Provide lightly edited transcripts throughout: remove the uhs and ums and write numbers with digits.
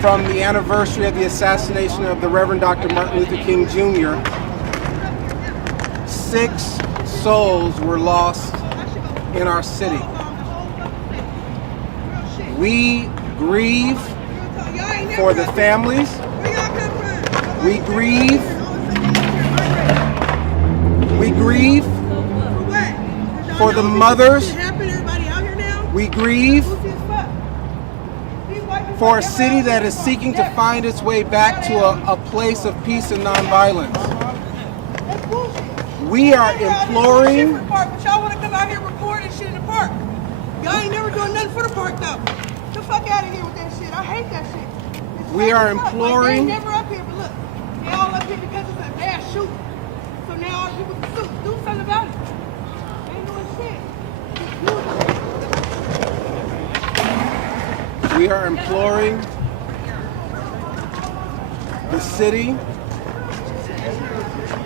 from the anniversary of the assassination of the Reverend Dr. Martin Luther King Jr., 6 souls were lost in our city. We grieve for the families. We grieve. We grieve for the mothers. We grieve for a city that is seeking to find its way back to a place of peace and nonviolence. We are imploring. But y'all want to come out here recording shit in the park. Y'all ain't never doing nothing for the park though. Get the fuck out of here with that shit. I hate that shit. We are imploring. They ain't never up here, but look, they all up here because it's a mass shooting. So now all people can do something about it. They ain't doing shit. We are imploring the city,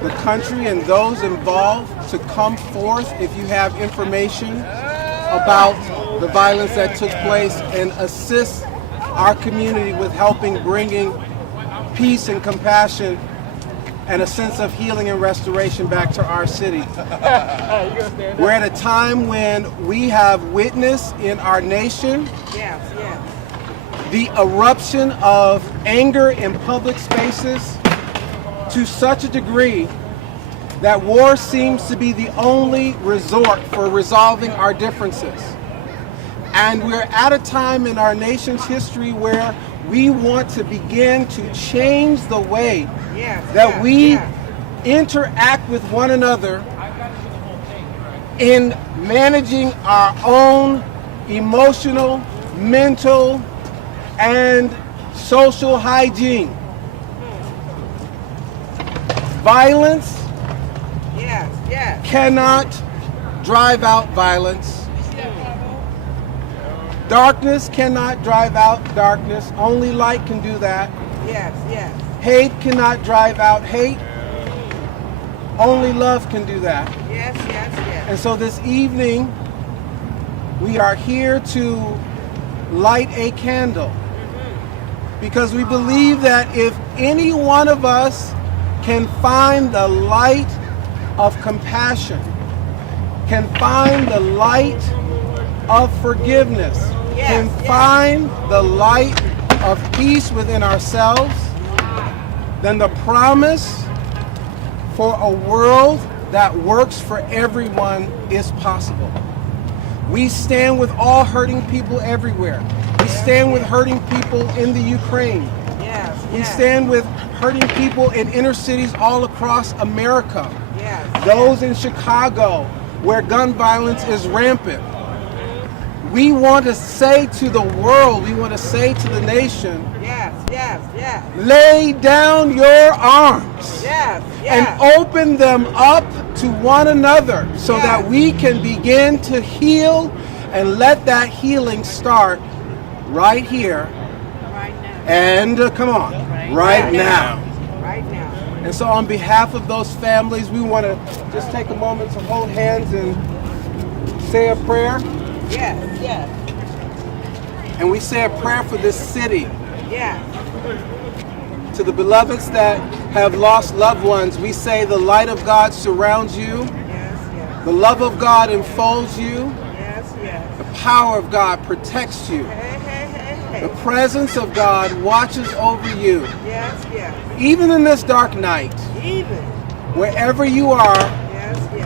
the country, and those involved to come forth if you have information about the violence that took place and assist our community with helping bringing peace and compassion and a sense of healing and restoration back to our city. We're at a time when we have witnessed in our nation the eruption of anger in public spaces to such a degree that war seems to be the only resort for resolving our differences. And we're at a time in our nation's history where we want to begin to change the way that we interact with one another in managing our own emotional, mental, and social hygiene. Violence cannot drive out violence. Darkness cannot drive out darkness. Only light can do that. Hate cannot drive out hate. Only love can do that. And so this evening, we are here to light a candle. Because we believe that if any one of us can find the light of compassion, can find the light of forgiveness, can find the light of peace within ourselves, then the promise for a world that works for everyone is possible. We stand with all hurting people everywhere. We stand with hurting people in the Ukraine. We stand with hurting people in inner cities all across America. Those in Chicago where gun violence is rampant. We want to say to the world, we want to say to the nation, lay down your arms and open them up to one another so that we can begin to heal and let that healing start right here and come on, right now. And so on behalf of those families, we want to just take a moment to hold hands and say a prayer. And we say a prayer for this city. To the beloveds that have lost loved ones, we say the light of God surrounds you. The love of God enfolds you. The power of God protects you. The presence of God watches over you. Even in this dark night, wherever you are,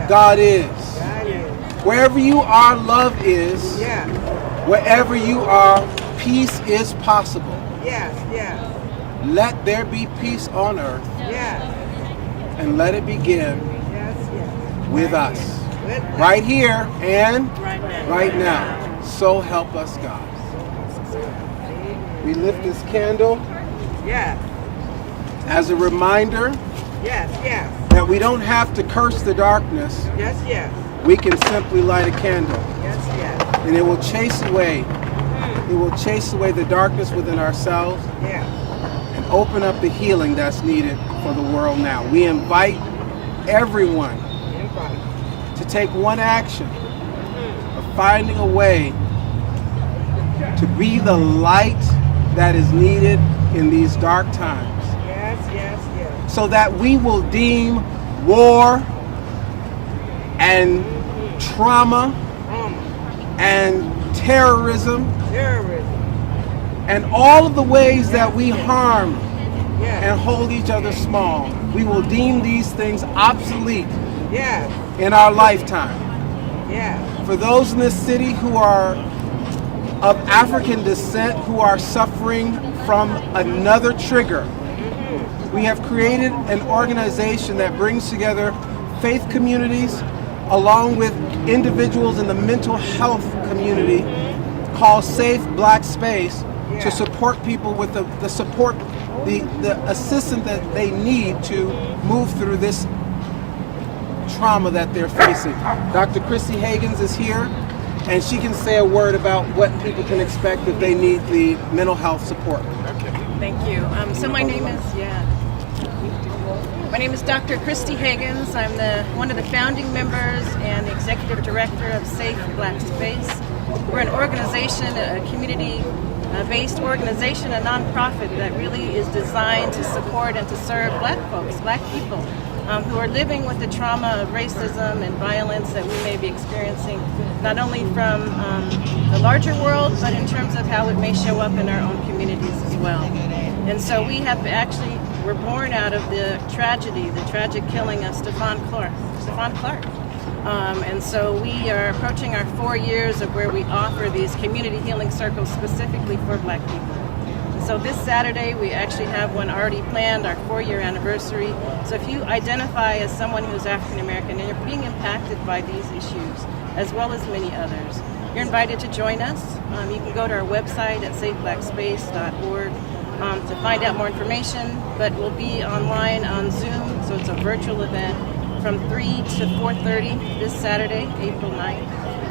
God is. Wherever you are, love is. Wherever you are, peace is possible. Let there be peace on earth. And let it begin with us. Right here and right now. So help us God. We lift this candle as a reminder that we don't have to curse the darkness. We can simply light a candle. And it will chase away. It will chase away the darkness within ourselves and open up the healing that's needed for the world now. We invite everyone to take one action of finding a way to be the light that is needed in these dark times. Yes, yes, yes. So that we will deem war and trauma and terrorism and all of the ways that we harm and hold each other small, we will deem these things obsolete in our lifetime. For those in this city who are of African descent, who are suffering from another trigger, we have created an organization that brings together faith communities along with individuals in the mental health community called Safe Black Space to support people with the support, the assistance that they need to move through this trauma that they're facing. Dr. Christy Hagens is here, and she can say a word about what people can expect if they need the mental health support. Thank you. So my name is Dr. Christy Hagens. I'm one of the founding members and the executive director of Safe Black Space. We're an organization, a community-based organization, a nonprofit that really is designed to support and to serve Black folks, Black people, who are living with the trauma of racism and violence that we may be experiencing, not only from the larger world, but in terms of how it may show up in our own communities as well. And so we're born out of the tragic killing of Stephon Clark. And so we are approaching our 4 years of where we offer these community healing circles specifically for Black people. So this Saturday, we actually have one already planned, our 4-year anniversary. So if you identify as someone who's African American and you're being impacted by these issues, as well as many others, you're invited to join us. You can go to our website at safeblackspace.org to find out more information, but we'll be online on Zoom, so it's a virtual event from 3 to 4:30 this Saturday, April 9th.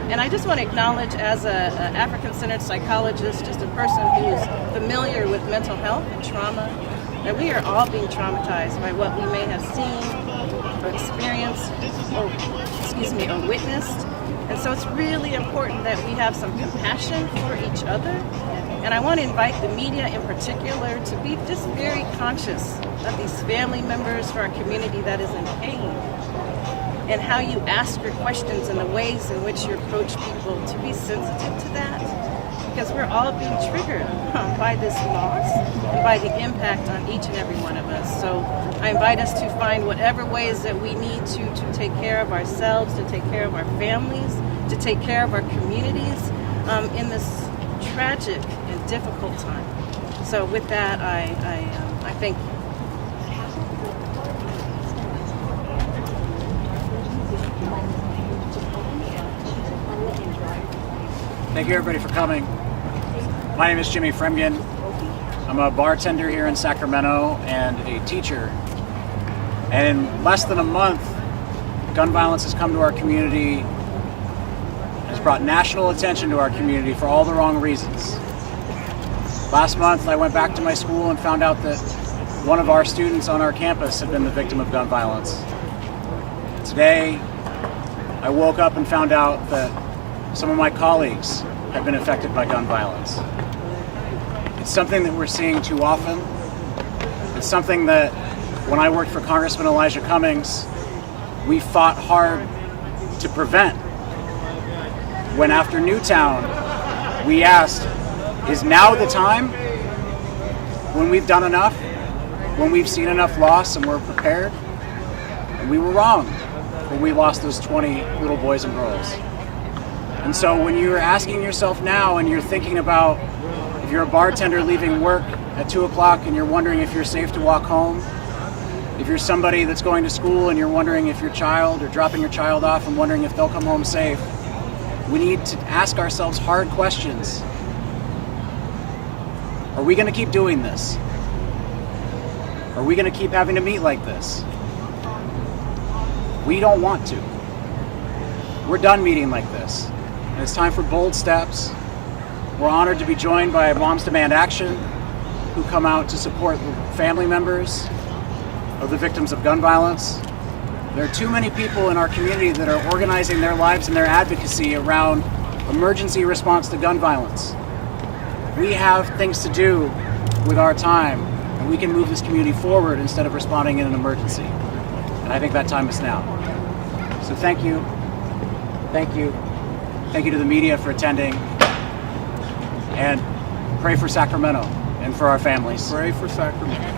And I just want to acknowledge, as an African-centered psychologist, just a person who's familiar with mental health and trauma, that we are all being traumatized by what we may have seen or experienced or witnessed. And so it's really important that we have some compassion for each other. And I want to invite the media in particular to be just very conscious of these family members for our community that is in pain, and how you ask your questions and the ways in which you approach people, to be sensitive to that, because we're all being triggered by this loss and by the impact on each and every one of us. So I invite us to find whatever ways that we need to take care of ourselves, to take care of our families, to take care of our communities in this tragic and difficult time. So with that, I thank you. Thank you everybody for coming. My name is Jimmy Fremgen. I'm a bartender here in Sacramento and a teacher. And in less than a month, gun violence has come to our community, has brought national attention to our community for all the wrong reasons. Last month, I went back to my school and found out that one of our students on our campus had been the victim of gun violence. Today, I woke up and found out that some of my colleagues have been affected by gun violence. It's something that we're seeing too often. It's something that when I worked for Congressman Elijah Cummings, we fought hard to prevent. When after Newtown, we asked, is now the time when we've done enough, when we've seen enough loss and we're prepared? And we were wrong when we lost those 20 little boys and girls. And so when you're asking yourself now and you're thinking about, if you're a bartender leaving work at 2 o'clock and you're wondering if you're safe to walk home, if you're somebody that's going to school and you're wondering if your child, or dropping your child off and wondering if they'll come home safe, we need to ask ourselves hard questions. Are we going to keep doing this? Are we going to keep having to meet like this? We don't want to. We're done meeting like this. And it's time for bold steps. We're honored to be joined by Moms Demand Action, who come out to support family members of the victims of gun violence. There are too many people in our community that are organizing their lives and their advocacy around emergency response to gun violence. We have things to do with our time, and we can move this community forward instead of responding in an emergency. And I think that time is now. So thank you. Thank you. Thank you to the media for attending. And pray for Sacramento and for our families. Pray for Sacramento.